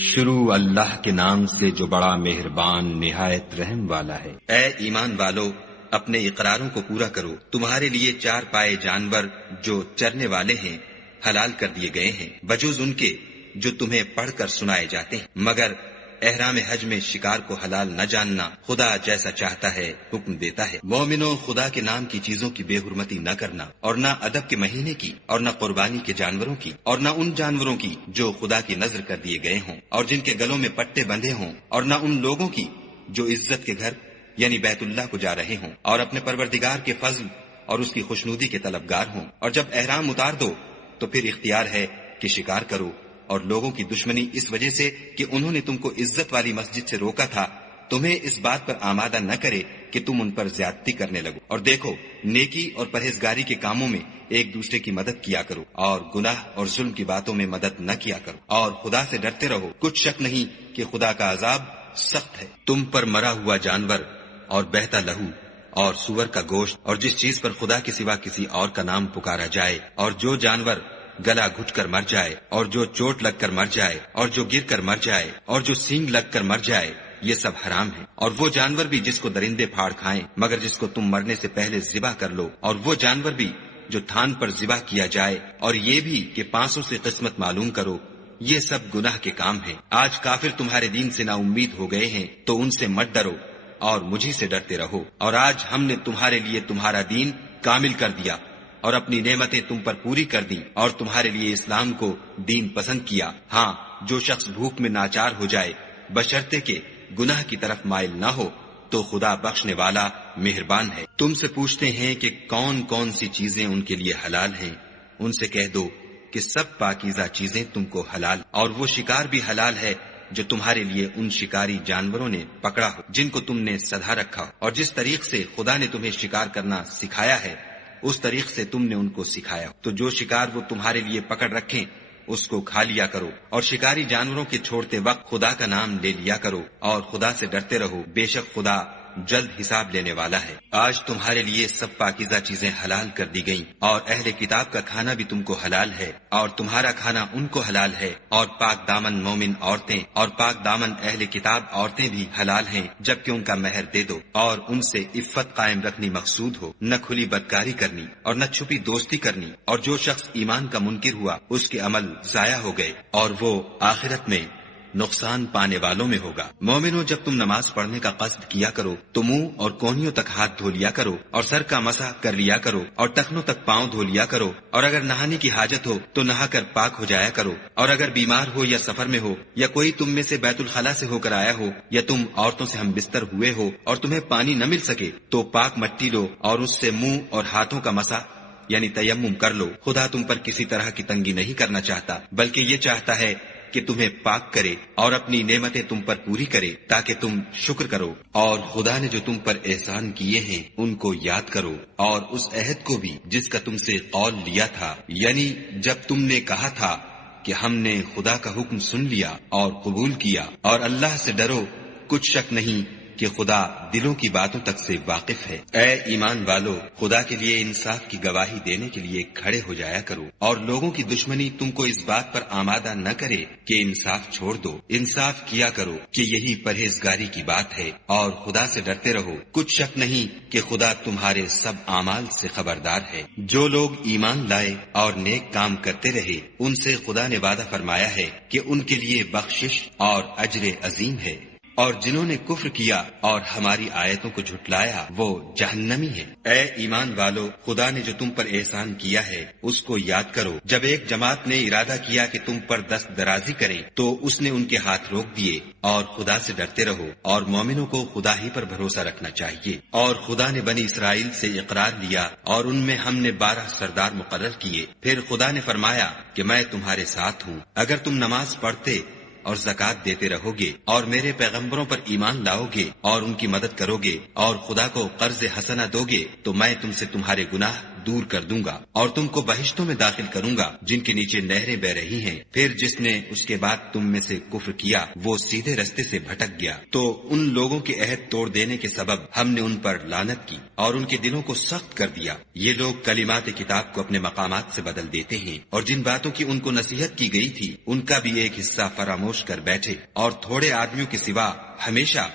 شروع اللہ کے نام سے جو بڑا مہربان نہایت رحم والا ہے۔ اے ایمان والو، اپنے اقراروں کو پورا کرو۔ تمہارے لیے 4 پائے جانور جو چرنے والے ہیں حلال کر دیے گئے ہیں، بجوز ان کے جو تمہیں پڑھ کر سنائے جاتے ہیں، مگر احرام حج میں شکار کو حلال نہ جاننا خدا جیسا چاہتا ہے حکم دیتا ہے۔ مومنوں، خدا کے نام کی چیزوں کی بے حرمتی نہ کرنا، اور نہ ادب کے مہینے کی، اور نہ قربانی کے جانوروں کی، اور نہ ان جانوروں کی جو خدا کی نذر کر دیے گئے ہوں اور جن کے گلوں میں پٹے بندھے ہوں، اور نہ ان لوگوں کی جو عزت کے گھر یعنی بیت اللہ کو جا رہے ہوں اور اپنے پروردگار کے فضل اور اس کی خوشنودی کے طلبگار ہوں۔ اور جب احرام اتار دو تو پھر اختیار ہے کہ شکار کرو، اور لوگوں کی دشمنی اس وجہ سے کہ انہوں نے تم کو عزت والی مسجد سے روکا تھا تمہیں اس بات پر آمادہ نہ کرے کہ تم ان پر زیادتی کرنے لگو۔ اور دیکھو، نیکی اور پرہیزگاری کے کاموں میں ایک دوسرے کی مدد کیا کرو، اور گناہ اور ظلم کی باتوں میں مدد نہ کیا کرو، اور خدا سے ڈرتے رہو۔ کچھ شک نہیں کہ خدا کا عذاب سخت ہے۔ تم پر مرا ہوا جانور اور بہتا لہو اور سور کا گوشت اور جس چیز پر خدا کے سوا کسی اور کا نام پکارا جائے، اور جو جانور گلا گھٹ کر مر جائے، اور جو چوٹ لگ کر مر جائے، اور جو گر کر مر جائے، اور جو سینگ لگ کر مر جائے، یہ سب حرام ہے۔ اور وہ جانور بھی جس کو درندے پھاڑ کھائیں مگر جس کو تم مرنے سے پہلے ذبح کر لو، اور وہ جانور بھی جو تھان پر ذبح کیا جائے، اور یہ بھی کہ 500 سے قسمت معلوم کرو، یہ سب گناہ کے کام ہیں۔ آج کافر تمہارے دین سے نا امید ہو گئے ہیں تو ان سے مت ڈرو اور مجھی سے ڈرتے رہو۔ اور آج ہم نے تمہارے لیے تمہارا دین کامل کر دیا اور اپنی نعمتیں تم پر پوری کر دی اور تمہارے لیے اسلام کو دین پسند کیا۔ ہاں، جو شخص بھوک میں ناچار ہو جائے بشرطے کہ گناہ کی طرف مائل نہ ہو تو خدا بخشنے والا مہربان ہے۔ تم سے پوچھتے ہیں کہ کون کون سی چیزیں ان کے لیے حلال ہیں، ان سے کہہ دو کہ سب پاکیزہ چیزیں تم کو حلال، اور وہ شکار بھی حلال ہے جو تمہارے لیے ان شکاری جانوروں نے پکڑا ہو جن کو تم نے سدھا رکھا ہو، اور جس طریق سے خدا نے تمہیں شکار کرنا سکھایا ہے اس طریق سے تم نے ان کو سکھایا۔ تو جو شکار وہ تمہارے لیے پکڑ رکھیں اس کو کھا لیا کرو، اور شکاری جانوروں کے چھوڑتے وقت خدا کا نام لے لیا کرو، اور خدا سے ڈرتے رہو، بے شک خدا جلد حساب لینے والا ہے۔ آج تمہارے لیے سب پاکیزہ چیزیں حلال کر دی گئیں، اور اہل کتاب کا کھانا بھی تم کو حلال ہے، اور تمہارا کھانا ان کو حلال ہے، اور پاک دامن مومن عورتیں اور پاک دامن اہل کتاب عورتیں بھی حلال ہیں جبکہ ان کا مہر دے دو، اور ان سے عفت قائم رکھنی مقصود ہو، نہ کھلی بدکاری کرنی اور نہ چھپی دوستی کرنی۔ اور جو شخص ایمان کا منکر ہوا اس کے عمل ضائع ہو گئے اور وہ آخرت میں نقصان پانے والوں میں ہوگا۔ مومنو، جب تم نماز پڑھنے کا قصد کیا کرو تو منہ اور کونیوں تک ہاتھ دھو لیا کرو، اور سر کا مسح کر لیا کرو، اور ٹخنوں تک پاؤں دھو لیا کرو، اور اگر نہانے کی حاجت ہو تو نہا کر پاک ہو جایا کرو، اور اگر بیمار ہو یا سفر میں ہو یا کوئی تم میں سے بیت الخلا سے ہو کر آیا ہو یا تم عورتوں سے ہم بستر ہوئے ہو اور تمہیں پانی نہ مل سکے تو پاک مٹی لو اور اس سے منہ اور ہاتھوں کا مسح یعنی تیمم کر لو۔ خدا تم پر کسی طرح کی تنگی نہیں کرنا چاہتا بلکہ یہ چاہتا ہے کہ تمہیں پاک کرے اور اپنی نعمتیں تم پر پوری کرے تاکہ تم شکر کرو، اور خدا نے جو تم پر احسان کیے ہیں ان کو یاد کرو، اور اس عہد کو بھی جس کا تم سے قول لیا تھا، یعنی جب تم نے کہا تھا کہ ہم نے خدا کا حکم سن لیا اور قبول کیا، اور اللہ سے ڈرو، کچھ شک نہیں کہ خدا دلوں کی باتوں تک سے واقف ہے۔ اے ایمان والو، خدا کے لیے انصاف کی گواہی دینے کے لیے کھڑے ہو جایا کرو، اور لوگوں کی دشمنی تم کو اس بات پر آمادہ نہ کرے کہ انصاف چھوڑ دو۔ انصاف کیا کرو کہ یہی پرہیزگاری کی بات ہے، اور خدا سے ڈرتے رہو، کچھ شک نہیں کہ خدا تمہارے سب اعمال سے خبردار ہے۔ جو لوگ ایمان لائے اور نیک کام کرتے رہے ان سے خدا نے وعدہ فرمایا ہے کہ ان کے لیے بخشش اور اجر عظیم ہے، اور جنہوں نے کفر کیا اور ہماری آیتوں کو جھٹلایا وہ جہنمی ہیں۔ اے ایمان والو، خدا نے جو تم پر احسان کیا ہے اس کو یاد کرو۔ جب ایک جماعت نے ارادہ کیا کہ تم پر دست درازی کریں تو اس نے ان کے ہاتھ روک دیے، اور خدا سے ڈرتے رہو، اور مومنوں کو خدا ہی پر بھروسہ رکھنا چاہیے۔ اور خدا نے بنی اسرائیل سے اقرار لیا اور ان میں ہم نے 12 سردار مقرر کیے۔ پھر خدا نے فرمایا کہ میں تمہارے ساتھ ہوں، اگر تم نماز پڑھتے اور زکوٰۃ دیتے رہو گے اور میرے پیغمبروں پر ایمان لاؤ گے اور ان کی مدد کرو گے اور خدا کو قرض حسنہ دو گے تو میں تم سے تمہارے گناہ دور کر دوں گا اور تم کو بہشتوں میں داخل کروں گا جن کے نیچے نہریں بہ رہی ہیں. پھر جس نے اس کے بعد تم میں سے کفر کیا وہ سیدھے رستے سے بھٹک گیا. تو ان لوگوں کے عہد توڑ دینے کے سبب ہم نے ان پر لعنت کی اور ان کے دلوں کو سخت کر دیا. یہ لوگ کلمات کتاب کو اپنے مقامات سے بدل دیتے ہیں اور جن باتوں کی ان کو نصیحت کی گئی تھی ان کا بھی ایک حصہ فراموش کر بیٹھے. اور تھوڑے آدمیوں کے سوا ہمیشہ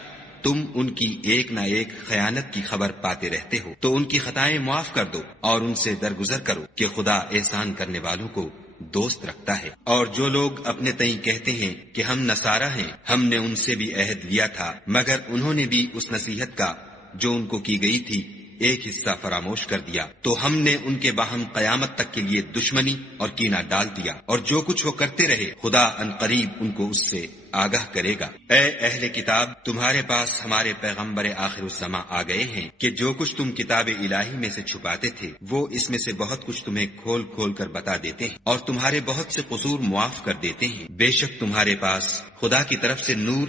تم ان کی ایک نہ ایک خیانت کی خبر پاتے رہتے ہو. تو ان کی خطائیں معاف کر دو اور ان سے درگزر کرو کہ خدا احسان کرنے والوں کو دوست رکھتا ہے. اور جو لوگ اپنے تئیں کہتے ہیں کہ ہم نصارہ ہیں، ہم نے ان سے بھی عہد لیا تھا مگر انہوں نے بھی اس نصیحت کا جو ان کو کی گئی تھی ایک حصہ فراموش کر دیا. تو ہم نے ان کے باہم قیامت تک کے لیے دشمنی اور کینہ ڈال دیا. اور جو کچھ وہ کرتے رہے خدا ان قریب ان کو اس سے آگاہ کرے گا. اے اہل کتاب، تمہارے پاس ہمارے پیغمبر آخر الزماں آ گئے ہیں کہ جو کچھ تم کتاب الہی میں سے چھپاتے تھے وہ اس میں سے بہت کچھ تمہیں کھول کھول کر بتا دیتے ہیں اور تمہارے بہت سے قصور معاف کر دیتے ہیں. بے شک تمہارے پاس خدا کی طرف سے نور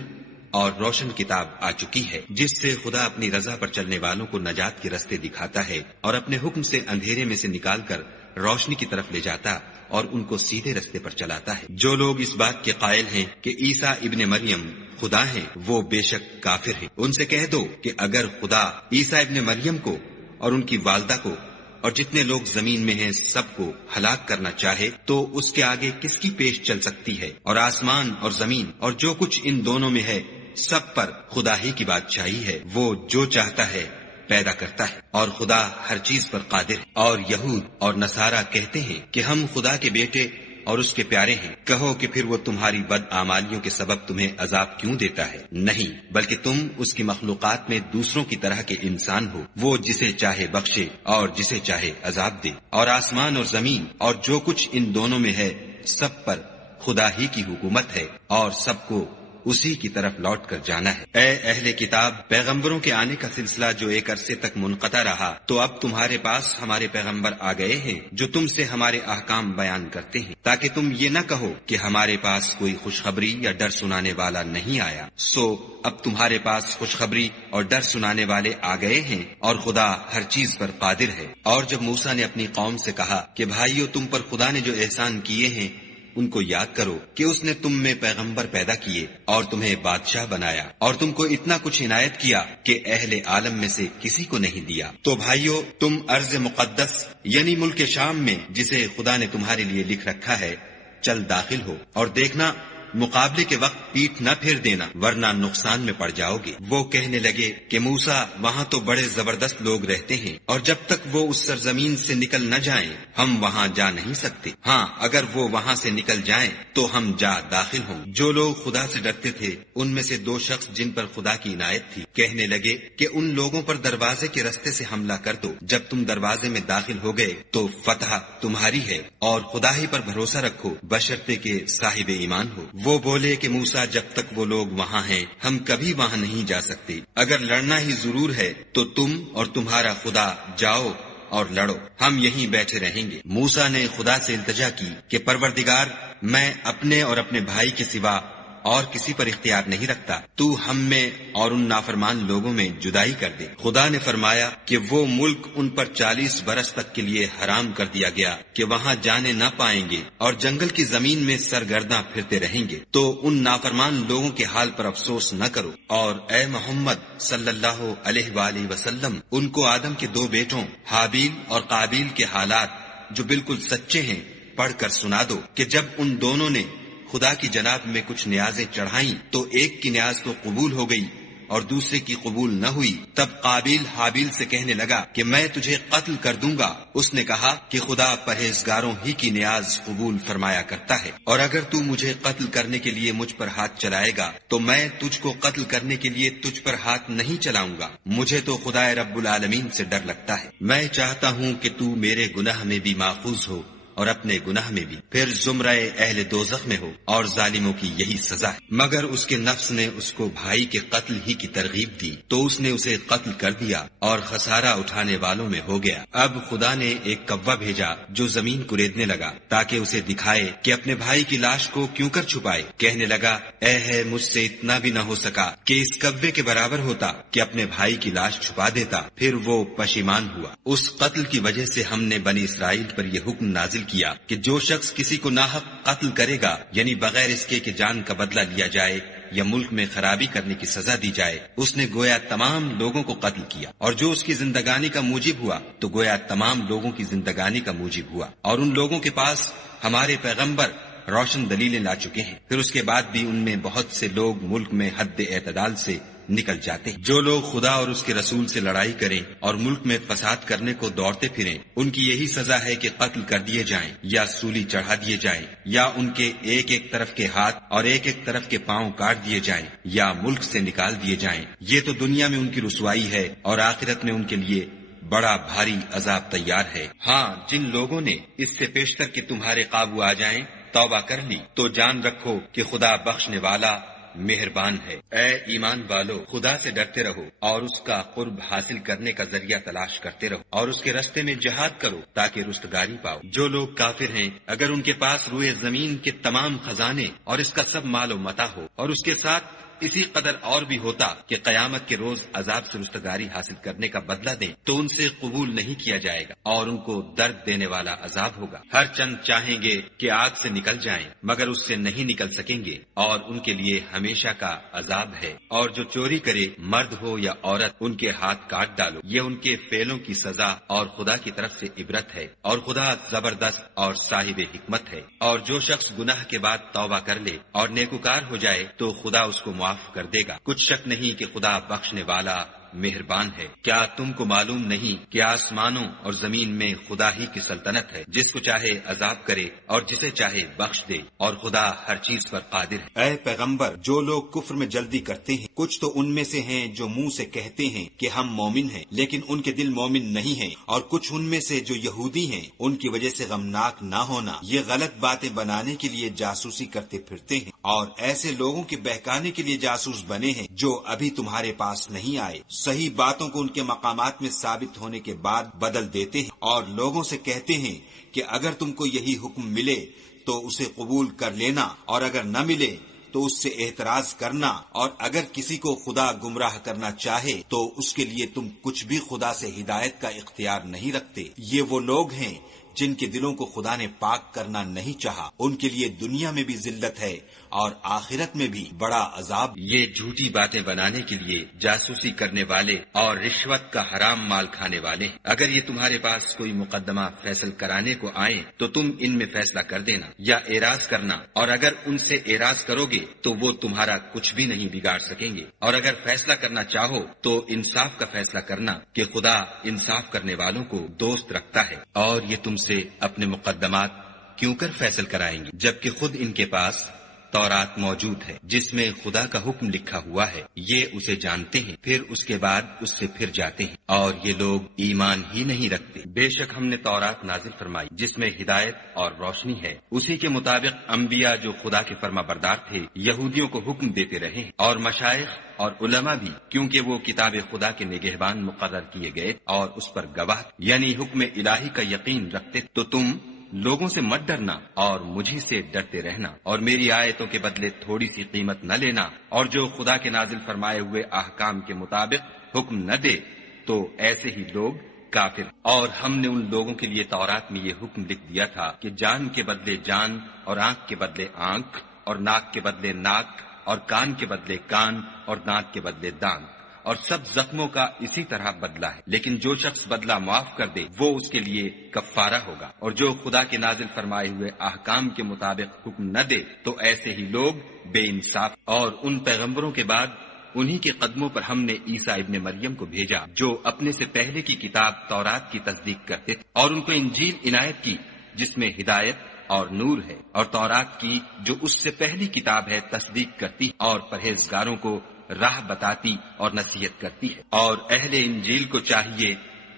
اور روشن کتاب آ چکی ہے جس سے خدا اپنی رضا پر چلنے والوں کو نجات کے رستے دکھاتا ہے اور اپنے حکم سے اندھیرے میں سے نکال کر روشنی کی طرف لے جاتا اور ان کو سیدھے رستے پر چلاتا ہے. جو لوگ اس بات کے قائل ہیں کہ عیسیٰ ابن مریم خدا ہیں وہ بے شک کافر ہیں. ان سے کہہ دو کہ اگر خدا عیسیٰ ابن مریم کو اور ان کی والدہ کو اور جتنے لوگ زمین میں ہیں سب کو ہلاک کرنا چاہے تو اس کے آگے کس کی پیش چل سکتی ہے؟ اور آسمان اور زمین اور جو کچھ ان دونوں میں ہے سب پر خدا ہی کی بادشاہی ہے. وہ جو چاہتا ہے پیدا کرتا ہے اور خدا ہر چیز پر قادر ہے. اور یہود اور نصارہ کہتے ہیں کہ ہم خدا کے بیٹے اور اس کے پیارے ہیں. کہو کہ پھر وہ تمہاری بد اعمالیوں کے سبب تمہیں عذاب کیوں دیتا ہے؟ نہیں، بلکہ تم اس کی مخلوقات میں دوسروں کی طرح کے انسان ہو. وہ جسے چاہے بخشے اور جسے چاہے عذاب دے. اور آسمان اور زمین اور جو کچھ ان دونوں میں ہے سب پر خدا ہی کی حکومت ہے اور سب کو اسی کی طرف لوٹ کر جانا ہے. اے اہل کتاب، پیغمبروں کے آنے کا سلسلہ جو ایک عرصے تک منقطع رہا تو اب تمہارے پاس ہمارے پیغمبر آ گئے ہیں جو تم سے ہمارے احکام بیان کرتے ہیں تاکہ تم یہ نہ کہو کہ ہمارے پاس کوئی خوشخبری یا ڈر سنانے والا نہیں آیا. سو اب تمہارے پاس خوشخبری اور ڈر سنانے والے آ گئے ہیں اور خدا ہر چیز پر قادر ہے. اور جب موسیٰ نے اپنی قوم سے کہا کہ بھائیو، تم پر خدا نے جو احسان کیے ہیں ان کو یاد کرو کہ اس نے تم میں پیغمبر پیدا کیے اور تمہیں بادشاہ بنایا اور تم کو اتنا کچھ عنایت کیا کہ اہل عالم میں سے کسی کو نہیں دیا. تو بھائیو، تم ارض مقدس یعنی ملک شام میں جسے خدا نے تمہارے لیے لکھ رکھا ہے چل داخل ہو اور دیکھنا مقابلے کے وقت پیٹھ نہ پھیر دینا ورنہ نقصان میں پڑ جاؤ گے. وہ کہنے لگے کہ موسیٰ، وہاں تو بڑے زبردست لوگ رہتے ہیں اور جب تک وہ اس سرزمین سے نکل نہ جائیں ہم وہاں جا نہیں سکتے. ہاں، اگر وہ وہاں سے نکل جائیں تو ہم جا داخل ہوں. جو لوگ خدا سے ڈرتے تھے ان میں سے دو شخص جن پر خدا کی عنایت تھی کہنے لگے کہ ان لوگوں پر دروازے کے رستے سے حملہ کر دو. جب تم دروازے میں داخل ہو گئے تو فتح تمہاری ہے اور خدا ہی پر بھروسہ رکھو بشرطے کہ صاحب ایمان ہو. وہ بولے کہ موسیٰ، جب تک وہ لوگ وہاں ہیں ہم کبھی وہاں نہیں جا سکتے. اگر لڑنا ہی ضرور ہے تو تم اور تمہارا خدا جاؤ اور لڑو، ہم یہیں بیٹھے رہیں گے. موسیٰ نے خدا سے التجا کی کہ پروردگار، میں اپنے اور اپنے بھائی کے سوا اور کسی پر اختیار نہیں رکھتا، تو ہم میں اور ان نافرمان لوگوں میں جدائی کر دے. خدا نے فرمایا کہ وہ ملک ان پر 40 برس تک کے لیے حرام کر دیا گیا کہ وہاں جانے نہ پائیں گے اور جنگل کی زمین میں سرگرداں پھرتے رہیں گے. تو ان نافرمان لوگوں کے حال پر افسوس نہ کرو اور اے محمد صلی اللہ علیہ وآلہ وسلم ان کو آدم کے 2 بیٹوں حابیل اور قابیل کے حالات جو بالکل سچے ہیں پڑھ کر سنا دو کہ جب ان دونوں نے خدا کی جناب میں کچھ نیازیں چڑھائیں تو ایک کی نیاز تو قبول ہو گئی اور دوسرے کی قبول نہ ہوئی. تب قابیل حابیل سے کہنے لگا کہ میں تجھے قتل کر دوں گا. اس نے کہا کہ خدا پرہیزگاروں ہی کی نیاز قبول فرمایا کرتا ہے اور اگر تو مجھے قتل کرنے کے لیے مجھ پر ہاتھ چلائے گا تو میں تجھ کو قتل کرنے کے لیے تجھ پر ہاتھ نہیں چلاؤں گا. مجھے تو خدا رب العالمین سے ڈر لگتا ہے. میں چاہتا ہوں کہ تو میرے گناہ میں بھی ماخوذ ہو اور اپنے گناہ میں بھی، پھر زمرہ اہل دوزخ میں ہو، اور ظالموں کی یہی سزا ہے۔ مگر اس کے نفس نے اس کو بھائی کے قتل ہی کی ترغیب دی تو اس نے اسے قتل کر دیا اور خسارہ اٹھانے والوں میں ہو گیا۔ اب خدا نے ایک کوہ بھیجا جو زمین کوریدنے لگا تاکہ اسے دکھائے کہ اپنے بھائی کی لاش کو کیوں کر چھپائے۔ کہنے لگا، اے ہے مجھ سے اتنا بھی نہ ہو سکا کہ اس کوے کے برابر ہوتا کہ اپنے بھائی کی لاش چھپا دیتا۔ پھر وہ پشیمان ہوا۔ اس قتل کی وجہ سے ہم نے بنی اسرائیل پر یہ حکم نازل کیا کہ جو شخص کسی کو ناحق قتل کرے گا، یعنی بغیر اس کے کہ جان کا بدلہ لیا جائے یا ملک میں خرابی کرنے کی سزا دی جائے، اس نے گویا تمام لوگوں کو قتل کیا، اور جو اس کی زندگانی کا موجب ہوا تو گویا تمام لوگوں کی زندگانی کا موجب ہوا۔ اور ان لوگوں کے پاس ہمارے پیغمبر روشن دلیلیں لا چکے ہیں، پھر اس کے بعد بھی ان میں بہت سے لوگ ملک میں حد اعتدال سے نکل جاتے ہیں۔ جو لوگ خدا اور اس کے رسول سے لڑائی کریں اور ملک میں فساد کرنے کو دوڑتے پھریں، ان کی یہی سزا ہے کہ قتل کر دیے جائیں یا سولی چڑھا دیے جائیں، یا ان کے ایک ایک طرف کے ہاتھ اور ایک ایک طرف کے پاؤں کاٹ دیے جائیں یا ملک سے نکال دیے جائیں۔ یہ تو دنیا میں ان کی رسوائی ہے، اور آخرت میں ان کے لیے بڑا بھاری عذاب تیار ہے۔ ہاں، جن لوگوں نے اس سے پیشتر کہ تمہارے قابو آ جائیں توبہ کر لی تو جان رکھو کہ خدا بخشنے والا مہربان ہے۔ اے ایمان والو، خدا سے ڈرتے رہو اور اس کا قرب حاصل کرنے کا ذریعہ تلاش کرتے رہو، اور اس کے رستے میں جہاد کرو تاکہ رستگاری پاؤ۔ جو لوگ کافر ہیں، اگر ان کے پاس روئے زمین کے تمام خزانے اور اس کا سب مال و متاع ہو، اور اس کے ساتھ اسی قدر اور بھی ہوتا کہ قیامت کے روز عذاب سے رستگاری حاصل کرنے کا بدلہ دیں، تو ان سے قبول نہیں کیا جائے گا اور ان کو درد دینے والا عذاب ہوگا۔ ہر چند چاہیں گے کہ آگ سے نکل جائیں، مگر اس سے نہیں نکل سکیں گے، اور ان کے لیے ہمیشہ کا عذاب ہے۔ اور جو چوری کرے، مرد ہو یا عورت، ان کے ہاتھ کاٹ ڈالو، یہ ان کے فعلوں کی سزا اور خدا کی طرف سے عبرت ہے، اور خدا زبردست اور صاحب حکمت ہے۔ اور جو شخص گناہ کے بعد توبہ کر لے اور نیکوکار ہو جائے تو خدا اس کو معاف کر دے گا۔ کچھ شک نہیں کہ خدا بخشنے والا مہربان ہے۔ کیا تم کو معلوم نہیں کہ آسمانوں اور زمین میں خدا ہی کی سلطنت ہے، جس کو چاہے عذاب کرے اور جسے چاہے بخش دے، اور خدا ہر چیز پر قادر ہے۔ اے پیغمبر، جو لوگ کفر میں جلدی کرتے ہیں، کچھ تو ان میں سے ہیں جو منہ سے کہتے ہیں کہ ہم مومن ہیں، لیکن ان کے دل مومن نہیں ہیں، اور کچھ ان میں سے جو یہودی ہیں، ان کی وجہ سے غمناک نہ ہونا، یہ غلط باتیں بنانے کے لیے جاسوسی کرتے پھرتے ہیں، اور ایسے لوگوں کے بہکانے کے لیے جاسوس بنے ہیں جو ابھی تمہارے پاس نہیں آئے، صحیح باتوں کو ان کے مقامات میں ثابت ہونے کے بعد بدل دیتے ہیں، اور لوگوں سے کہتے ہیں کہ اگر تم کو یہی حکم ملے تو اسے قبول کر لینا، اور اگر نہ ملے تو اس سے اعتراض کرنا، اور اگر کسی کو خدا گمراہ کرنا چاہے تو اس کے لیے تم کچھ بھی خدا سے ہدایت کا اختیار نہیں رکھتے۔ یہ وہ لوگ ہیں جن کے دلوں کو خدا نے پاک کرنا نہیں چاہا، ان کے لیے دنیا میں بھی ذلت ہے اور آخرت میں بھی بڑا عذاب۔ یہ جھوٹی باتیں بنانے کے لیے جاسوسی کرنے والے اور رشوت کا حرام مال کھانے والے ہیں۔ اگر یہ تمہارے پاس کوئی مقدمہ فیصل کرانے کو آئیں تو تم ان میں فیصلہ کر دینا یا اعراض کرنا، اور اگر ان سے اعراض کرو گے تو وہ تمہارا کچھ بھی نہیں بگاڑ سکیں گے، اور اگر فیصلہ کرنا چاہو تو انصاف کا فیصلہ کرنا کہ خدا انصاف کرنے والوں کو دوست رکھتا ہے۔ اور یہ تم سے اپنے مقدمات کیوں کر فیصل کرائیں گے جبکہ خود ان کے پاس تورات موجود ہے جس میں خدا کا حکم لکھا ہوا ہے، یہ اسے جانتے ہیں، پھر اس کے بعد اس سے پھر جاتے ہیں، اور یہ لوگ ایمان ہی نہیں رکھتے۔ بے شک ہم نے تورات نازل فرمائی جس میں ہدایت اور روشنی ہے، اسی کے مطابق انبیاء جو خدا کے فرما بردار تھے یہودیوں کو حکم دیتے رہے، اور مشائخ اور علماء بھی، کیونکہ وہ کتاب خدا کے نگہبان مقرر کیے گئے اور اس پر گواہ، یعنی حکم الہی کا یقین رکھتے۔ تو تم لوگوں سے مت ڈرنا اور مجھی سے ڈرتے رہنا، اور میری آیتوں کے بدلے تھوڑی سی قیمت نہ لینا، اور جو خدا کے نازل فرمائے ہوئے احکام کے مطابق حکم نہ دے تو ایسے ہی لوگ کافر۔ اور ہم نے ان لوگوں کے لیے تورات میں یہ حکم لکھ دیا تھا کہ جان کے بدلے جان، اور آنکھ کے بدلے آنکھ، اور ناک کے بدلے ناک، اور کان کے بدلے کان، اور دانت کے بدلے دانت، اور سب زخموں کا اسی طرح بدلہ ہے، لیکن جو شخص بدلہ معاف کر دے وہ اس کے لیے کفارہ ہوگا، اور جو خدا کے نازل فرمائے ہوئے احکام کے مطابق حکم نہ دے تو ایسے ہی لوگ بے انصاف۔ اور ان پیغمبروں کے بعد انہی کے قدموں پر ہم نے عیسیٰ ابن مریم کو بھیجا جو اپنے سے پہلے کی کتاب تورات کی تصدیق کرتے تھے، اور ان کو انجیل عنایت کی جس میں ہدایت اور نور ہے، اور تورات کی جو اس سے پہلی کتاب ہے تصدیق کرتی اور پرہیزگاروں کو راہ بتاتی اور نصیحت کرتی ہے۔ اور اہل انجیل کو چاہیے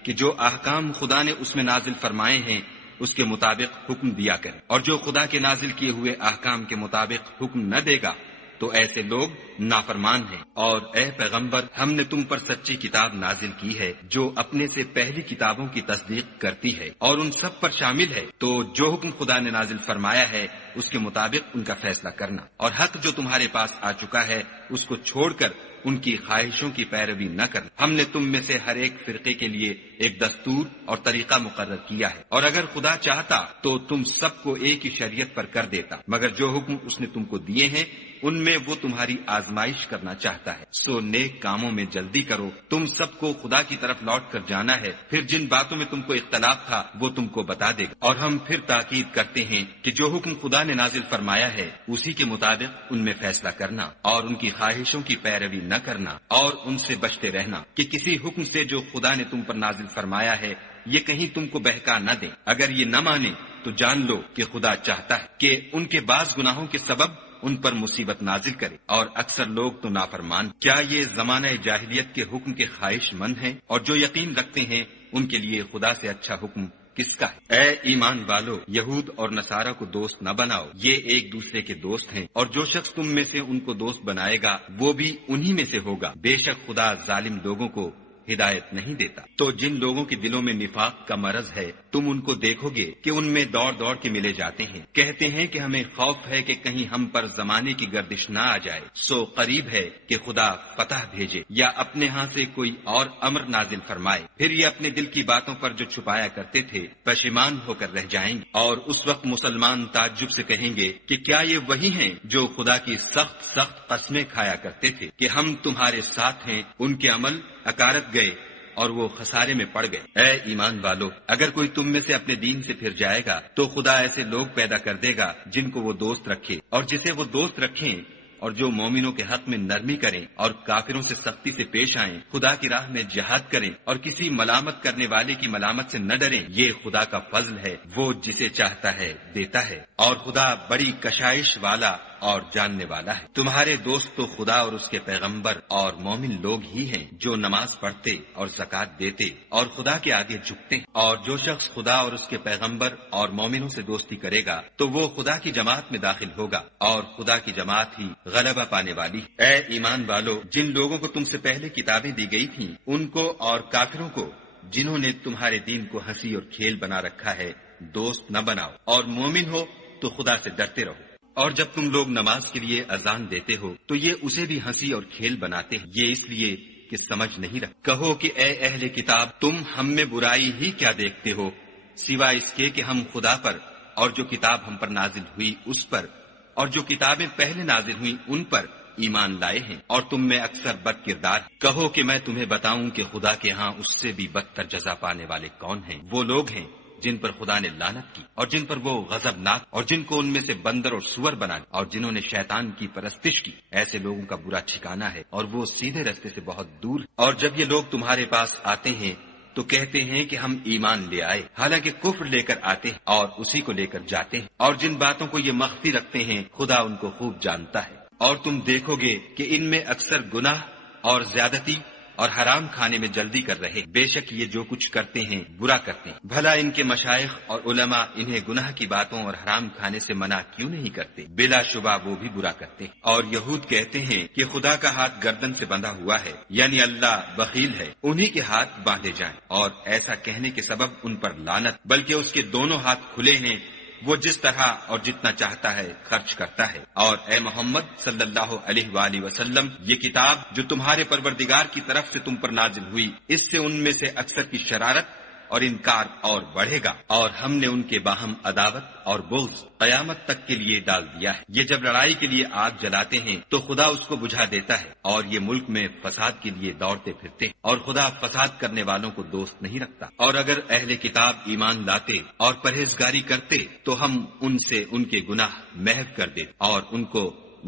کہ جو احکام خدا نے اس میں نازل فرمائے ہیں اس کے مطابق حکم دیا کریں، اور جو خدا کے نازل کیے ہوئے احکام کے مطابق حکم نہ دے گا تو ایسے لوگ نافرمان ہیں۔ اور اے پیغمبر، ہم نے تم پر سچی کتاب نازل کی ہے جو اپنے سے پہلی کتابوں کی تصدیق کرتی ہے اور ان سب پر شامل ہے، تو جو حکم خدا نے نازل فرمایا ہے اس کے مطابق ان کا فیصلہ کرنا، اور حق جو تمہارے پاس آ چکا ہے اس کو چھوڑ کر ان کی خواہشوں کی پیروی نہ کرنا۔ ہم نے تم میں سے ہر ایک فرقے کے لیے ایک دستور اور طریقہ مقرر کیا ہے، اور اگر خدا چاہتا تو تم سب کو ایک ہی شریعت پر کر دیتا، مگر جو حکم اس نے تم کو دیے ہیں ان میں وہ تمہاری آزمائش کرنا چاہتا ہے۔ سو نیک کاموں میں جلدی کرو، تم سب کو خدا کی طرف لوٹ کر جانا ہے، پھر جن باتوں میں تم کو اختلاف تھا وہ تم کو بتا دے گا۔ اور ہم پھر تاکید کرتے ہیں کہ جو حکم خدا نے نازل فرمایا ہے اسی کے مطابق ان میں فیصلہ کرنا، اور ان کی خواہشوں کی پیروی نہ کرنا، اور ان سے بچتے رہنا کہ کسی حکم سے جو خدا نے تم پر نازل فرمایا ہے یہ کہیں تم کو بہکا نہ دیں۔ اگر یہ نہ مانے تو جان لو کہ خدا چاہتا ہے کہ ان کے بعض گناہوں کے سبب ان پر مصیبت نازل کرے، اور اکثر لوگ تو نافرمان۔ کیا یہ زمانہ جاہلیت کے حکم کے خواہش مند ہیں؟ اور جو یقین رکھتے ہیں ان کے لیے خدا سے اچھا حکم کس کا ہے؟ اے ایمان والو، یہود اور نصارہ کو دوست نہ بناؤ، یہ ایک دوسرے کے دوست ہیں، اور جو شخص تم میں سے ان کو دوست بنائے گا وہ بھی انہی میں سے ہوگا۔ بے شک خدا ظالم لوگوں کو ہدایت نہیں دیتا۔ تو جن لوگوں کے دلوں میں نفاق کا مرض ہے تم ان کو دیکھو گے کہ ان میں دوڑ دوڑ کے ملے جاتے ہیں، کہتے ہیں کہ ہمیں خوف ہے کہ کہیں ہم پر زمانے کی گردش نہ آ جائے۔ سو قریب ہے کہ خدا فتح بھیجے یا اپنے ہاں سے کوئی اور امر نازل فرمائے، پھر یہ اپنے دل کی باتوں پر جو چھپایا کرتے تھے پشیمان ہو کر رہ جائیں گے، اور اس وقت مسلمان تعجب سے کہیں گے کہ کیا یہ وہی ہیں جو خدا کی سخت سخت قسمیں کھایا کرتے تھے کہ ہم تمہارے ساتھ ہیں۔ ان کے عمل اکارت گئے اور وہ خسارے میں پڑ گئے۔ اے ایمان والو، اگر کوئی تم میں سے اپنے دین سے پھر جائے گا تو خدا ایسے لوگ پیدا کر دے گا جن کو وہ دوست رکھے، اور جسے وہ دوست رکھیں، اور جو مومنوں کے حق میں نرمی کریں اور کافروں سے سختی سے پیش آئیں، خدا کی راہ میں جہاد کریں اور کسی ملامت کرنے والے کی ملامت سے نہ ڈریں۔ یہ خدا کا فضل ہے، وہ جسے چاہتا ہے دیتا ہے، اور خدا بڑی کشائش والا اور جاننے والا ہے۔ تمہارے دوست تو خدا اور اس کے پیغمبر اور مومن لوگ ہی ہیں جو نماز پڑھتے اور زکوٰۃ دیتے اور خدا کے آگے جھکتے ہیں، اور جو شخص خدا اور اس کے پیغمبر اور مومنوں سے دوستی کرے گا تو وہ خدا کی جماعت میں داخل ہوگا، اور خدا کی جماعت ہی غلبہ پانے والی۔ اے ایمان والو، جن لوگوں کو تم سے پہلے کتابیں دی گئی تھیں ان کو اور کافروں کو جنہوں نے تمہارے دین کو ہنسی اور کھیل بنا رکھا ہے دوست نہ بناؤ، اور مومن ہو تو خدا سے ڈرتے رہو۔ اور جب تم لوگ نماز کے لیے اذان دیتے ہو تو یہ اسے بھی ہنسی اور کھیل بناتے ہیں، یہ اس لیے کہ سمجھ نہیں رکھ۔ کہو کہ اے اہل کتاب، تم ہم میں برائی ہی کیا دیکھتے ہو، سوائے اس کے کہ ہم خدا پر اور جو کتاب ہم پر نازل ہوئی اس پر اور جو کتابیں پہلے نازل ہوئی ان پر ایمان لائے ہیں، اور تم میں اکثر بد کردار۔ کہو کہ میں تمہیں بتاؤں کہ خدا کے ہاں اس سے بھی بدتر جزا پانے والے کون ہیں؟ وہ لوگ ہیں جن پر خدا نے لعنت کی اور جن پر وہ غضبناک، اور جن کو ان میں سے بندر اور سور بنا، اور جنہوں نے شیطان کی پرستش کی۔ ایسے لوگوں کا برا ٹھکانہ ہے اور وہ سیدھے راستے سے بہت دور۔ اور جب یہ لوگ تمہارے پاس آتے ہیں تو کہتے ہیں کہ ہم ایمان لے آئے، حالانکہ کفر لے کر آتے ہیں اور اسی کو لے کر جاتے ہیں، اور جن باتوں کو یہ مخفی رکھتے ہیں خدا ان کو خوب جانتا ہے۔ اور تم دیکھو گے کہ ان میں اکثر گناہ اور زیادتی اور حرام کھانے میں جلدی کر رہے، بے شک یہ جو کچھ کرتے ہیں برا کرتے ہیں۔ بھلا ان کے مشائخ اور علماء انہیں گناہ کی باتوں اور حرام کھانے سے منع کیوں نہیں کرتے؟ بلا شبہ وہ بھی برا کرتے ہیں۔ اور یہود کہتے ہیں کہ خدا کا ہاتھ گردن سے بندھا ہوا ہے، یعنی اللہ بخیل ہے، انہی کے ہاتھ باندھے جائیں، اور ایسا کہنے کے سبب ان پر لعنت، بلکہ اس کے دونوں ہاتھ کھلے ہیں، وہ جس طرح اور جتنا چاہتا ہے خرچ کرتا ہے۔ اور اے محمد صلی اللہ علیہ وآلہ وسلم، یہ کتاب جو تمہارے پروردگار کی طرف سے تم پر نازل ہوئی، اس سے ان میں سے اکثر کی شرارت اور انکار اور بڑھے گا، اور ہم نے ان کے باہم عداوت اور بغض قیامت تک کے لیے ڈال دیا ہے۔ یہ جب لڑائی کے لیے آگ جلاتے ہیں تو خدا اس کو بجھا دیتا ہے، اور یہ ملک میں فساد کے لیے دوڑتے پھرتے ہیں، اور خدا فساد کرنے والوں کو دوست نہیں رکھتا۔ اور اگر اہل کتاب ایمان لاتے اور پرہیزگاری کرتے تو ہم ان سے ان کے گناہ محو کر دیتے اور ان کو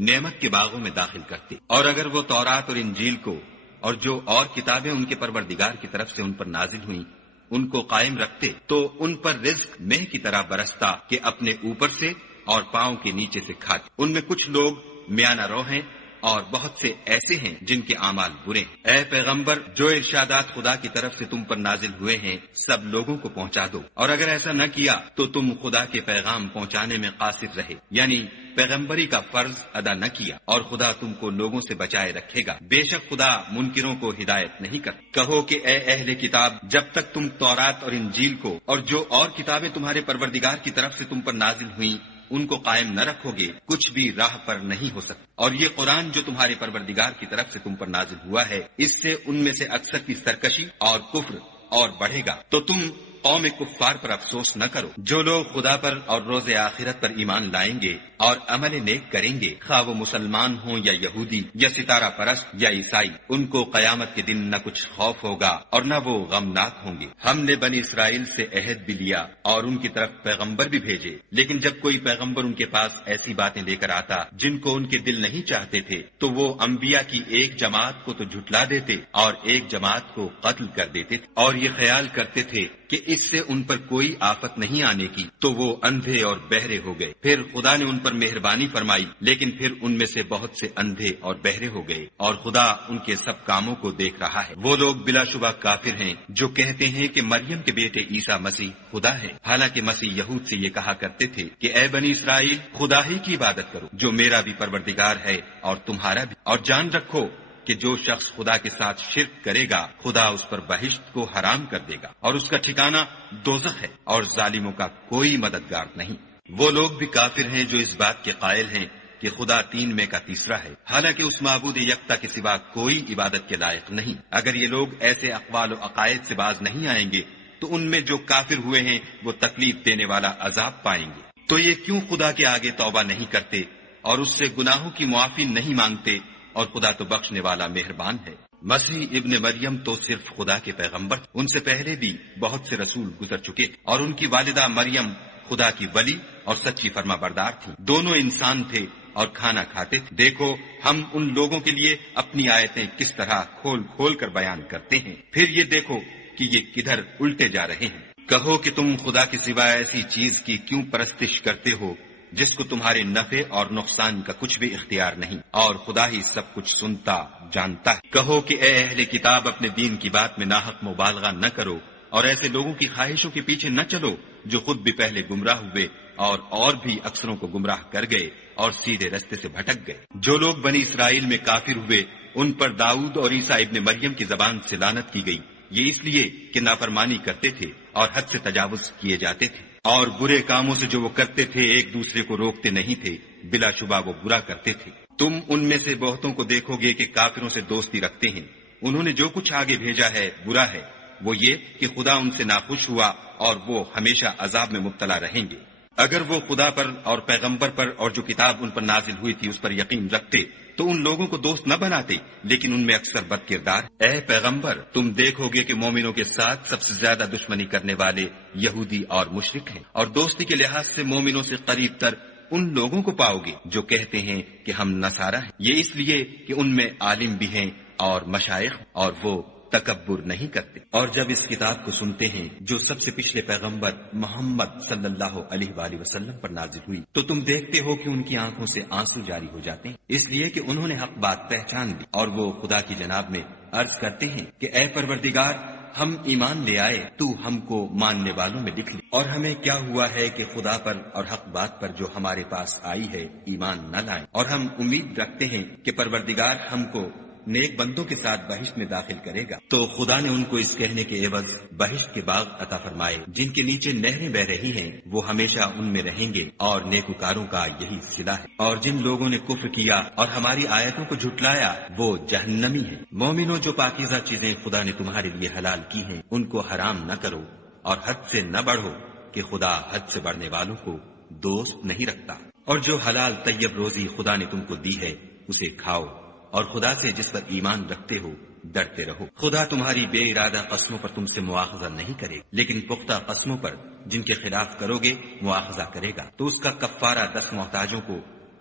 نعمت کے باغوں میں داخل کرتے۔ اور اگر وہ تورات اور انجیل کو اور جو اور کتابیں ان کے پروردگار کی طرف سے ان پر نازل ہوئیں ان کو قائم رکھتے تو ان پر رزق مہ کی طرح برستا کہ اپنے اوپر سے اور پاؤں کے نیچے سے کھاتے۔ ان میں کچھ لوگ میانہ رو ہیں اور بہت سے ایسے ہیں جن کے اعمال برے ہیں۔ اے پیغمبر، جو ارشادات خدا کی طرف سے تم پر نازل ہوئے ہیں سب لوگوں کو پہنچا دو، اور اگر ایسا نہ کیا تو تم خدا کے پیغام پہنچانے میں قاصر رہے، یعنی پیغمبری کا فرض ادا نہ کیا، اور خدا تم کو لوگوں سے بچائے رکھے گا۔ بے شک خدا منکروں کو ہدایت نہیں کرتا۔ کہو کہ اے اہل کتاب، جب تک تم تورات اور انجیل کو اور جو اور کتابیں تمہارے پروردگار کی طرف سے تم پر نازل ہوئیں ان کو قائم نہ رکھو گے، کچھ بھی راہ پر نہیں ہو سکتا۔ اور یہ قرآن جو تمہارے پروردگار کی طرف سے تم پر نازل ہوا ہے، اس سے ان میں سے اکثر کی سرکشی اور کفر اور بڑھے گا، تو تم قوم کفار پر افسوس نہ کرو۔ جو لوگ خدا پر اور روز آخرت پر ایمان لائیں گے اور عمل نیک کریں گے، خواہ وہ مسلمان ہوں یا یہودی یا ستارہ پرست یا عیسائی، ان کو قیامت کے دن نہ کچھ خوف ہوگا اور نہ وہ غمناک ہوں گے۔ ہم نے بنی اسرائیل سے عہد بھی لیا اور ان کی طرف پیغمبر بھی بھیجے، لیکن جب کوئی پیغمبر ان کے پاس ایسی باتیں لے کر آتا جن کو ان کے دل نہیں چاہتے تھے تو وہ انبیاء کی ایک جماعت کو تو جھٹلا دیتے اور ایک جماعت کو قتل کر دیتے تھے، اور یہ خیال کرتے تھے کہ اس سے ان پر کوئی آفت نہیں آنے کی، تو وہ اندھے اور بہرے ہو گئے۔ پھر خدا نے ان پر مہربانی فرمائی، لیکن پھر ان میں سے بہت سے اندھے اور بہرے ہو گئے، اور خدا ان کے سب کاموں کو دیکھ رہا ہے۔ وہ لوگ بلا شبہ کافر ہیں جو کہتے ہیں کہ مریم کے بیٹے عیسیٰ مسیح خدا ہے، حالانکہ مسیح یہود سے یہ کہا کرتے تھے کہ اے بنی اسرائیل، خدا ہی کی عبادت کرو جو میرا بھی پروردگار ہے اور تمہارا بھی، اور جان رکھو کہ جو شخص خدا کے ساتھ شرک کرے گا خدا اس پر بہشت کو حرام کر دے گا اور اس کا ٹھکانہ دوزخ ہے، اور ظالموں کا کوئی مددگار نہیں۔ وہ لوگ بھی کافر ہیں جو اس بات کے قائل ہیں کہ خدا تین میں کا تیسرا ہے، حالانکہ اس معبود یکتا کے سوا کوئی عبادت کے لائق نہیں۔ اگر یہ لوگ ایسے اقوال و عقائد سے باز نہیں آئیں گے تو ان میں جو کافر ہوئے ہیں وہ تکلیف دینے والا عذاب پائیں گے۔ تو یہ کیوں خدا کے آگے توبہ نہیں کرتے اور اس سے گناہوں کی معافی نہیں مانگتے، اور خدا تو بخشنے والا مہربان ہے۔ مسیح ابن مریم تو صرف خدا کے پیغمبر، ان سے پہلے بھی بہت سے رسول گزر چکے، اور ان کی والدہ مریم خدا کی ولی اور سچی فرما بردار تھی۔ دونوں انسان تھے اور کھانا کھاتے تھے۔ دیکھو ہم ان لوگوں کے لیے اپنی آیتیں کس طرح کھول کھول کر بیان کرتے ہیں، پھر یہ دیکھو کہ یہ کدھر الٹے جا رہے ہیں۔ کہو کہ تم خدا کے سوا ایسی چیز کی کیوں پرستش کرتے ہو جس کو تمہارے نفع اور نقصان کا کچھ بھی اختیار نہیں، اور خدا ہی سب کچھ سنتا جانتا ہے۔ کہو کہ اے اہل کتاب، اپنے دین کی بات میں ناحق مبالغہ نہ کرو اور ایسے لوگوں کی خواہشوں کے پیچھے نہ چلو جو خود بھی پہلے گمراہ ہوئے اور بھی اکثروں کو گمراہ کر گئے اور سیدھے رستے سے بھٹک گئے۔ جو لوگ بنی اسرائیل میں کافر ہوئے ان پر داؤد اور عیسیٰ ابن مریم کی زبان سے لعنت کی گئی، یہ اس لیے کہ نافرمانی کرتے تھے اور حد سے تجاوز کیے جاتے تھے، اور برے کاموں سے جو وہ کرتے تھے ایک دوسرے کو روکتے نہیں تھے، بلا شبہ وہ برا کرتے تھے۔ تم ان میں سے بہتوں کو دیکھو گے کہ کافروں سے دوستی رکھتے ہیں، انہوں نے جو کچھ آگے بھیجا ہے برا ہے، وہ یہ کہ خدا ان سے ناخوش ہوا اور وہ ہمیشہ عذاب میں مبتلا رہیں گے۔ اگر وہ خدا پر اور پیغمبر پر اور جو کتاب ان پر نازل ہوئی تھی اس پر یقین رکھتے تو ان لوگوں کو دوست نہ بناتے، لیکن ان میں اکثر بد کردار۔ اے پیغمبر، تم دیکھو گے کہ مومنوں کے ساتھ سب سے زیادہ دشمنی کرنے والے یہودی اور مشرک ہیں، اور دوستی کے لحاظ سے مومنوں سے قریب تر ان لوگوں کو پاؤ گے جو کہتے ہیں کہ ہم نصارہ ہیں، یہ اس لیے کہ ان میں عالم بھی ہیں اور مشائخ، اور وہ تکبر نہیں کرتے۔ اور جب اس کتاب کو سنتے ہیں جو سب سے پچھلے پیغمبر محمد صلی اللہ علیہ وآلہ وسلم پر نازل ہوئی تو تم دیکھتے ہو کہ ان کی آنکھوں سے آنسو جاری ہو جاتے ہیں، اس لیے کہ انہوں نے حق بات پہچان لی، اور وہ خدا کی جناب میں عرض کرتے ہیں کہ اے پروردگار، ہم ایمان لے آئے، تو ہم کو ماننے والوں میں لکھ لی، اور ہمیں کیا ہوا ہے کہ خدا پر اور حق بات پر جو ہمارے پاس آئی ہے ایمان نہ لائیں، اور ہم امید رکھتے ہیں کہ پروردگار ہم کو نیک بندوں کے ساتھ بہشت میں داخل کرے گا۔ تو خدا نے ان کو اس کہنے کے عوض بہشت کے باغ عطا فرمائے جن کے نیچے نہریں بہ رہی ہیں، وہ ہمیشہ ان میں رہیں گے، اور نیکوکاروں کا یہی صلہ ہے۔ اور جن لوگوں نے کفر کیا اور ہماری آیتوں کو جھٹلایا وہ جہنمی ہیں۔ مومنوں، جو پاکیزہ چیزیں خدا نے تمہارے لیے حلال کی ہیں ان کو حرام نہ کرو، اور حد سے نہ بڑھو کہ خدا حد سے بڑھنے والوں کو دوست نہیں رکھتا۔ اور جو حلال طیب روزی خدا نے تم کو دی ہے اسے کھاؤ، اور خدا سے جس پر ایمان رکھتے ہو ڈرتے رہو۔ خدا تمہاری بے ارادہ قسموں پر تم سے مواخذہ نہیں کرے، لیکن پختہ قسموں پر جن کے خلاف کرو گے مواخذہ کرے گا، تو اس کا کفارہ 10 محتاجوں کو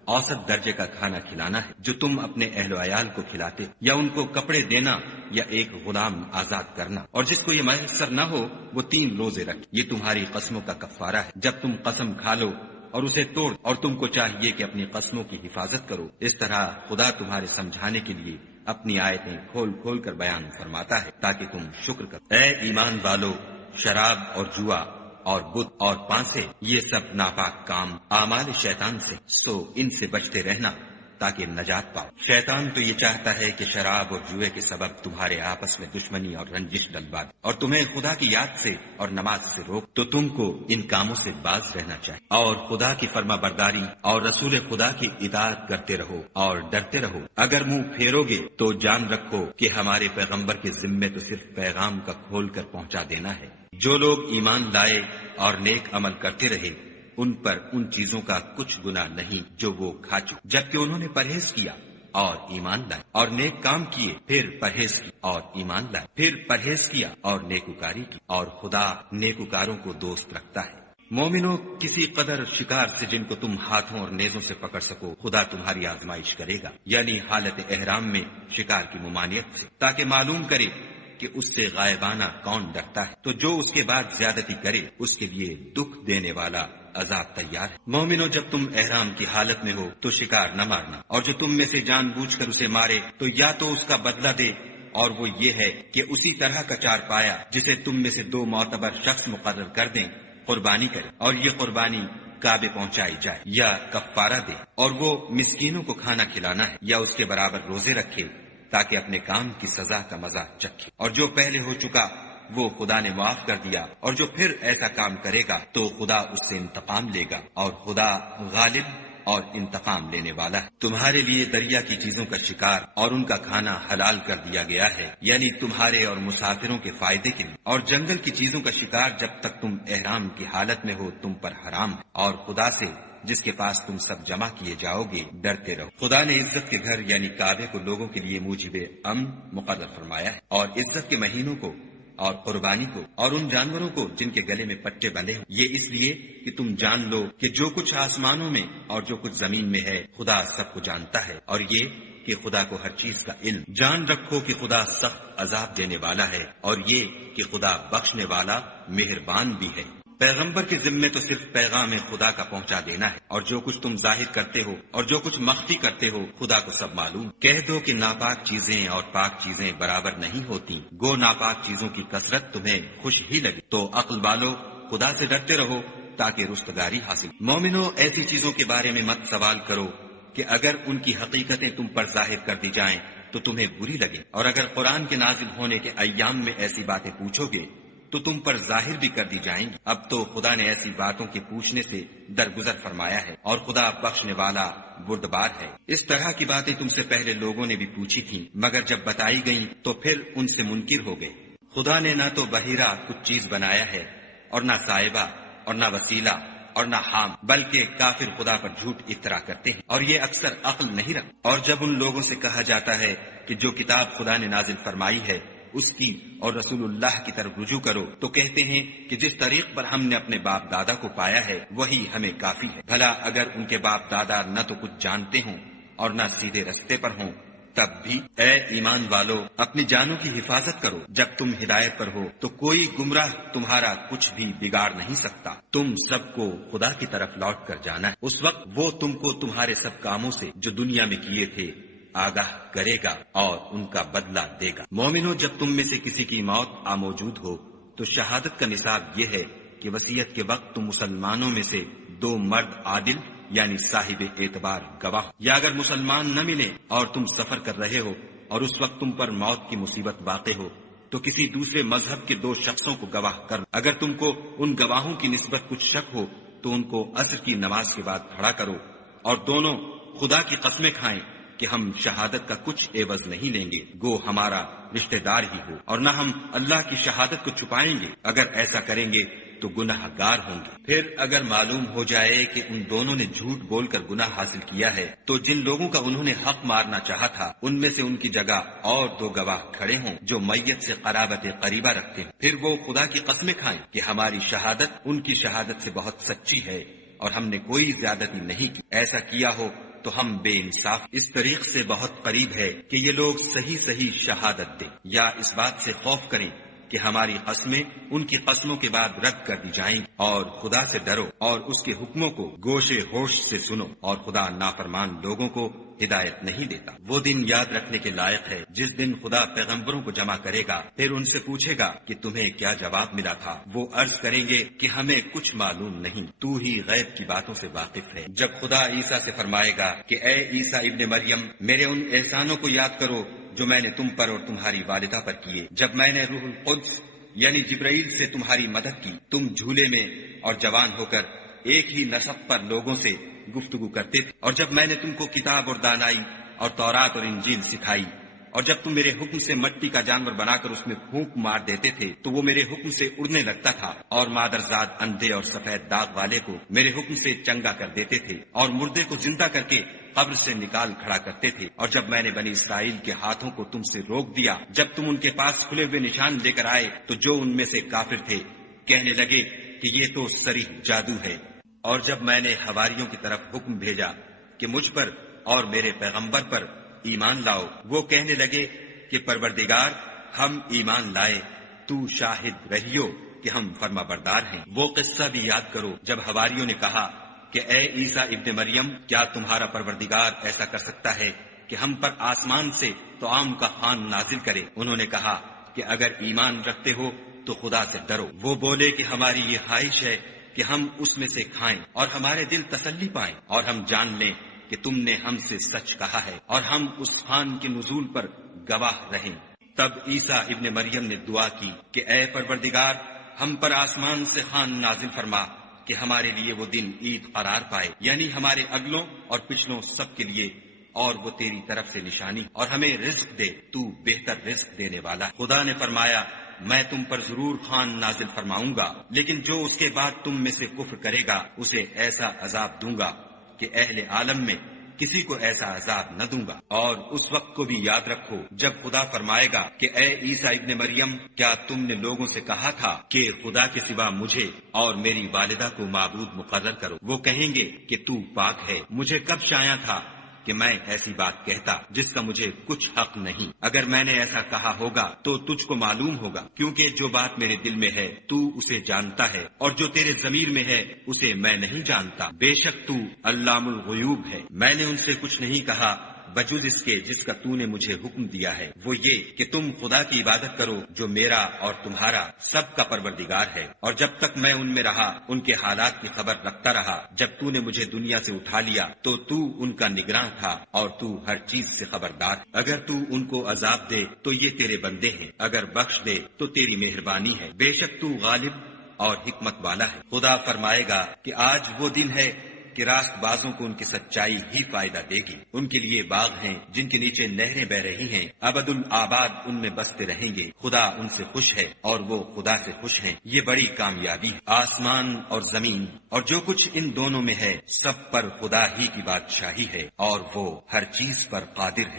اوسط درجے کا کھانا کھلانا ہے جو تم اپنے اہل و عیال کو کھلاتے، یا ان کو کپڑے دینا، یا ایک غلام آزاد کرنا، اور جس کو یہ میسر نہ ہو وہ 3 روزے رکھے، یہ تمہاری قسموں کا کفارہ ہے۔ جب تم قسم کھا لو اور اسے توڑ، اور تم کو چاہیے کہ اپنی قسموں کی حفاظت کرو۔ اس طرح خدا تمہارے سمجھانے کے لیے اپنی آیتیں کھول کھول کر بیان فرماتا ہے تاکہ تم شکر کرو۔ اے ایمان والو، شراب اور جوا اور بت اور پانسے، یہ سب ناپاک کام اعمال شیطان سے، سو ان سے بچتے رہنا تاکہ نجات پاؤ۔ شیطان تو یہ چاہتا ہے کہ شراب اور جوئے کے سبب تمہارے آپس میں دشمنی اور رنجش ڈلوا دے اور تمہیں خدا کی یاد سے اور نماز سے روک، تو تم کو ان کاموں سے باز رہنا چاہیے اور خدا کی فرما برداری اور رسول خدا کی اطاعت کرتے رہو اور ڈرتے رہو۔ اگر منہ پھیرو گے تو جان رکھو کہ ہمارے پیغمبر کے ذمے تو صرف پیغام کا کھول کر پہنچا دینا ہے۔ جو لوگ ایمان لائے اور نیک عمل کرتے رہے، ان پر ان چیزوں کا کچھ گناہ نہیں جو وہ کھا چکے، جبکہ انہوں نے پرہیز کیا اور ایمان لائے اور نیک کام کیے، پھر پرہیز کی اور ایمان لائے، پھر پرہیز کیا اور نیکوکاری کی، اور خدا نیکوکاروں کو دوست رکھتا ہے۔ مومنوں، کسی قدر شکار سے جن کو تم ہاتھوں اور نیزوں سے پکڑ سکو خدا تمہاری آزمائش کرے گا، یعنی حالت احرام میں شکار کی ممانعت سے، تاکہ معلوم کرے کہ اس سے غائبانہ کون ڈرتا ہے، تو جو اس کے بعد زیادتی کرے اس کے لیے دکھ دینے والا عذاب تیار ہے۔ مومنو، جب تم احرام کی حالت میں ہو تو شکار نہ مارنا، اور جو تم میں سے جان بوجھ کر اسے مارے تو یا تو اس کا بدلہ دے، اور وہ یہ ہے کہ اسی طرح کا چار پایا جسے تم میں سے 2 معتبر شخص مقرر کر دیں قربانی کرے، اور یہ قربانی کعبے پہنچائی جائے، یا کفارہ دے، اور وہ مسکینوں کو کھانا کھلانا ہے، یا اس کے برابر روزے رکھے تاکہ اپنے کام کی سزا کا مزہ چکھے، اور جو پہلے ہو چکا وہ خدا نے معاف کر دیا، اور جو پھر ایسا کام کرے گا تو خدا اس سے انتقام لے گا، اور خدا غالب اور انتقام لینے والا ہے۔ تمہارے لیے دریا کی چیزوں کا شکار اور ان کا کھانا حلال کر دیا گیا ہے، یعنی تمہارے اور مسافروں کے فائدے کے لیے، اور جنگل کی چیزوں کا شکار جب تک تم احرام کی حالت میں ہو تم پر حرام ہے، اور خدا سے جس کے پاس تم سب جمع کیے جاؤ گے ڈرتے رہو۔ خدا نے عزت کے گھر یعنی کعبے کو لوگوں کے لیے موجب امن مقرر فرمایا ہے، اور عزت کے مہینوں کو اور قربانی کو اور ان جانوروں کو جن کے گلے میں پٹے بندھے ہوں، یہ اس لیے کہ تم جان لو کہ جو کچھ آسمانوں میں اور جو کچھ زمین میں ہے خدا سب کو جانتا ہے، اور یہ کہ خدا کو ہر چیز کا علم۔ جان رکھو کہ خدا سخت عذاب دینے والا ہے، اور یہ کہ خدا بخشنے والا مہربان بھی ہے۔ پیغمبر کے ذمے تو صرف پیغام خدا کا پہنچا دینا ہے، اور جو کچھ تم ظاہر کرتے ہو اور جو کچھ مخفی کرتے ہو خدا کو سب معلوم۔ کہہ دو کہ ناپاک چیزیں اور پاک چیزیں برابر نہیں ہوتی، گو ناپاک چیزوں کی کثرت تمہیں خوش ہی لگے، تو عقل والو خدا سے ڈرتے رہو تاکہ رستگاری حاصل۔ مومنو، ایسی چیزوں کے بارے میں مت سوال کرو کہ اگر ان کی حقیقتیں تم پر ظاہر کر دی جائیں تو تمہیں بری لگے، اور اگر قرآن کے نازل ہونے کے ایام میں ایسی باتیں پوچھو گے تو تم پر ظاہر بھی کر دی جائیں گی۔ اب تو خدا نے ایسی باتوں کے پوچھنے سے درگزر فرمایا ہے، اور خدا بخشنے والا بردبار ہے۔ اس طرح کی باتیں تم سے پہلے لوگوں نے بھی پوچھی تھیں، مگر جب بتائی گئیں تو پھر ان سے منکر ہو گئے۔ خدا نے نہ تو بحیرہ کچھ چیز بنایا ہے، اور نہ صاحبہ، اور نہ وسیلہ، اور نہ حام، بلکہ کافر خدا پر جھوٹ افطرا کرتے ہیں، اور یہ اکثر عقل نہیں رکھتے۔ اور جب ان لوگوں سے کہا جاتا ہے کہ جو کتاب خدا نے نازل فرمائی ہے اس کی اور رسول اللہ کی طرف رجوع کرو، تو کہتے ہیں کہ جس طریق پر ہم نے اپنے باپ دادا کو پایا ہے وہی ہمیں کافی ہے۔ بھلا اگر ان کے باپ دادا نہ تو کچھ جانتے ہوں اور نہ سیدھے رستے پر ہوں تب بھی، اے ایمان والو، اپنی جانوں کی حفاظت کرو۔ جب تم ہدایت پر ہو تو کوئی گمراہ تمہارا کچھ بھی بگاڑ نہیں سکتا۔ تم سب کو خدا کی طرف لوٹ کر جانا ہے، اس وقت وہ تم کو تمہارے سب کاموں سے جو دنیا میں کیے تھے آگاہ کرے گا اور ان کا بدلہ دے گا۔ مومنو، جب تم میں سے کسی کی موت موجود ہو تو شہادت کا نصاب یہ ہے کہ وصیت کے وقت تم مسلمانوں میں سے 2 مرد عادل یعنی صاحب اعتبار گواہ، یا اگر مسلمان نہ ملے اور تم سفر کر رہے ہو اور اس وقت تم پر موت کی مصیبت واقع ہو تو کسی دوسرے مذہب کے 2 شخصوں کو گواہ کر۔ اگر تم کو ان گواہوں کی نسبت کچھ شک ہو تو ان کو عصر کی نماز کے بعد کھڑا کرو، اور دونوں خدا کی قسمیں کھائیں کہ ہم شہادت کا کچھ عوض نہیں لیں گے، گو ہمارا رشتہ دار ہی ہو، اور نہ ہم اللہ کی شہادت کو چھپائیں گے، اگر ایسا کریں گے تو گناہ گار ہوں گے۔ پھر اگر معلوم ہو جائے کہ ان دونوں نے جھوٹ بول کر گناہ حاصل کیا ہے تو جن لوگوں کا انہوں نے حق مارنا چاہا تھا ان میں سے ان کی جگہ اور 2 گواہ کھڑے ہوں جو میت سے قرابت قریبہ رکھتے ہیں، پھر وہ خدا کی قسمیں کھائیں کہ ہماری شہادت ان کی شہادت سے بہت سچی ہے اور ہم نے کوئی زیادتی نہیں کی۔ ایسا کیا ہو تو ہم بے انصاف اس طریق سے بہت قریب ہے کہ یہ لوگ صحیح شہادت دیں، یا اس بات سے خوف کریں کہ ہماری قسمیں ان کی قسموں کے بعد رد کر دی جائیں، اور خدا سے ڈرو اور اس کے حکموں کو گوشے ہوش سے سنو، اور خدا نافرمان لوگوں کو ہدایت نہیں دیتا۔ وہ دن یاد رکھنے کے لائق ہے جس دن خدا پیغمبروں کو جمع کرے گا، پھر ان سے پوچھے گا کہ تمہیں کیا جواب ملا تھا۔ وہ عرض کریں گے کہ ہمیں کچھ معلوم نہیں، تو ہی غیب کی باتوں سے واقف ہے۔ جب خدا عیسیٰ سے فرمائے گا کہ اے عیسیٰ ابن مریم، میرے ان احسانوں کو یاد کرو جو میں نے تم پر اور تمہاری والدہ پر کیے، جب میں نے روح القدس یعنی جبرائیل سے تمہاری مدد کی، تم جھولے میں اور جوان ہو کر ایک ہی نسق پر لوگوں سے گفتگو کرتے تھے، اور جب میں نے تم کو کتاب اور دانائی اور تورات اور انجیل سکھائی، اور جب تم میرے حکم سے مٹی کا جانور بنا کر اس میں پھونک مار دیتے تھے تو وہ میرے حکم سے اڑنے لگتا تھا، اور مادرزاد اندھے اور سفید داغ والے کو میرے حکم سے چنگا کر دیتے تھے، اور مردے کو زندہ کر کے قبر سے نکال کھڑا کرتے تھے، اور جب میں نے بنی اسرائیل کے ہاتھوں کو تم سے روک دیا، جب تم ان کے پاس کھلے ہوئے نشان لے کر آئے تو جو ان میں سے کافر تھے کہنے لگے کہ یہ تو صریح جادو ہے، اور جب میں نے حواریوں کی طرف حکم بھیجا کہ مجھ پر اور میرے پیغمبر پر ایمان لاؤ، وہ کہنے لگے کہ پروردگار ہم ایمان لائے، تو شاہد رہیو کہ ہم فرما بردار ہیں۔ وہ قصہ بھی یاد کرو جب حواریوں نے کہا کہ اے عیسیٰ ابن مریم، کیا تمہارا پروردگار ایسا کر سکتا ہے کہ ہم پر آسمان سے طعام کا خوان نازل کرے؟ انہوں نے کہا کہ اگر ایمان رکھتے ہو تو خدا سے ڈرو۔ وہ بولے کہ ہماری یہ خواہش ہے کہ ہم اس میں سے کھائیں اور ہمارے دل تسلی پائیں، اور ہم جان لیں کہ تم نے ہم سے سچ کہا ہے، اور ہم اس خوان کے نزول پر گواہ رہیں۔ تب عیسیٰ ابن مریم نے دعا کی کہ اے پروردگار، ہم پر آسمان سے خوان نازل فرما کہ ہمارے لیے وہ دن عید قرار پائے، یعنی ہمارے اگلوں اور پچھلوں سب کے لیے، اور وہ تیری طرف سے نشانی، اور ہمیں رزق دے، تو بہتر رزق دینے والا۔ خدا نے فرمایا میں تم پر ضرور خوان نازل فرماؤں گا، لیکن جو اس کے بعد تم میں سے کفر کرے گا اسے ایسا عذاب دوں گا کہ اہل عالم میں کسی کو ایسا عذاب نہ دوں گا۔ اور اس وقت کو بھی یاد رکھو جب خدا فرمائے گا کہ اے عیسیٰ ابن مریم، کیا تم نے لوگوں سے کہا تھا کہ خدا کے سوا مجھے اور میری والدہ کو معبود مقرر کرو؟ وہ کہیں گے کہ تو پاک ہے، مجھے کب شایع تھا کہ میں ایسی بات کہتا جس کا مجھے کچھ حق نہیں۔ اگر میں نے ایسا کہا ہوگا تو تجھ کو معلوم ہوگا، کیونکہ جو بات میرے دل میں ہے تو اسے جانتا ہے، اور جو تیرے ضمیر میں ہے اسے میں نہیں جانتا۔ بے شک تو علام الغیوب ہے۔ میں نے ان سے کچھ نہیں کہا بجز اس کے جس کا تو نے مجھے حکم دیا ہے، وہ یہ کہ تم خدا کی عبادت کرو جو میرا اور تمہارا سب کا پروردگار ہے۔ اور جب تک میں ان میں رہا ان کے حالات کی خبر رکھتا رہا، جب تو نے مجھے دنیا سے اٹھا لیا تو ان کا نگراں تھا اور تو ہر چیز سے خبردار۔ اگر تو ان کو عذاب دے تو یہ تیرے بندے ہیں، اگر بخش دے تو تیری مہربانی ہے، بے شک تو غالب اور حکمت والا ہے۔ خدا فرمائے گا کہ آج وہ دن ہے کہ راست بازوں کو ان کی سچائی ہی فائدہ دے گی۔ ان کے لیے باغ ہیں جن کے نیچے نہریں بہ رہی ہیں، ابد الآباد ان میں بستے رہیں گے۔ خدا ان سے خوش ہے اور وہ خدا سے خوش ہیں، یہ بڑی کامیابی ہے۔ آسمان اور زمین اور جو کچھ ان دونوں میں ہے سب پر خدا ہی کی بادشاہی ہے، اور وہ ہر چیز پر قادر ہے۔